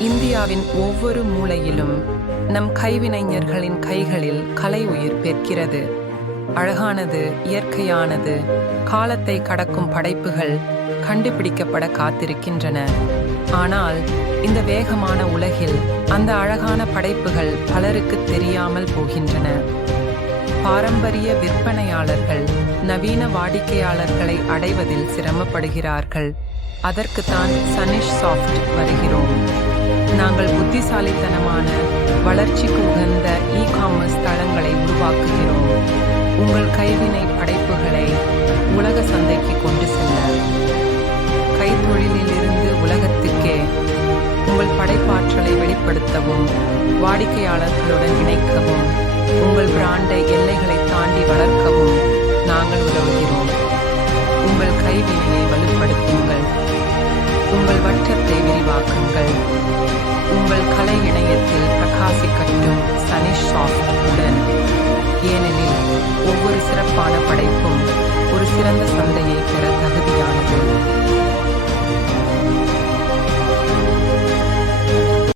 இந்தியாவின் ஒவ்வொரு மூலையிலும் நம் கைவினைஞர்களின் கைகளில் கலை உயிர் பெற்கிறது. அழகானது, இயற்கையானது, காலத்தை கடக்கும் படைப்புகள் கண்டுபிடிக்கப்பட காத்திருக்கின்றன. ஆனால் இந்த வேகமான உலகில் அந்த அழகான படைப்புகள் பலருக்கு தெரியாமல் போகின்றன. பாரம்பரிய விற்பனையாளர்கள் நவீன வாடிக்கையாளர்களை அடைவதில் சிரமப்படுகிறார்கள். அதற்குத்தான் சனிஷ் சாஃப்ட் வருகிறோம். நாங்கள் புத்திசாலித்தனமான, வளர்ச்சிக்கு உகந்த இ-காமர்ஸ் தளங்களை உருவாக்குகிறோம். உங்கள் கைவினை படைப்புகளை உலக சந்தைக்கு கொண்டு செல்ல, கைத்தொழிலிலிருந்து உலகத்துக்கே உங்கள் படைப்பாற்றலை வெளிப்படுத்தவும், வாடிக்கையாளர்களுடன் இணைக்கவும், உங்கள் பிராண்டை எல்லைகளை தாண்டி வளர்க்கவும் நாங்கள் உதவுகிறோம். உங்கள் கைவினையை வலுப்படுத்துங்கள். உங்கள் வட்ட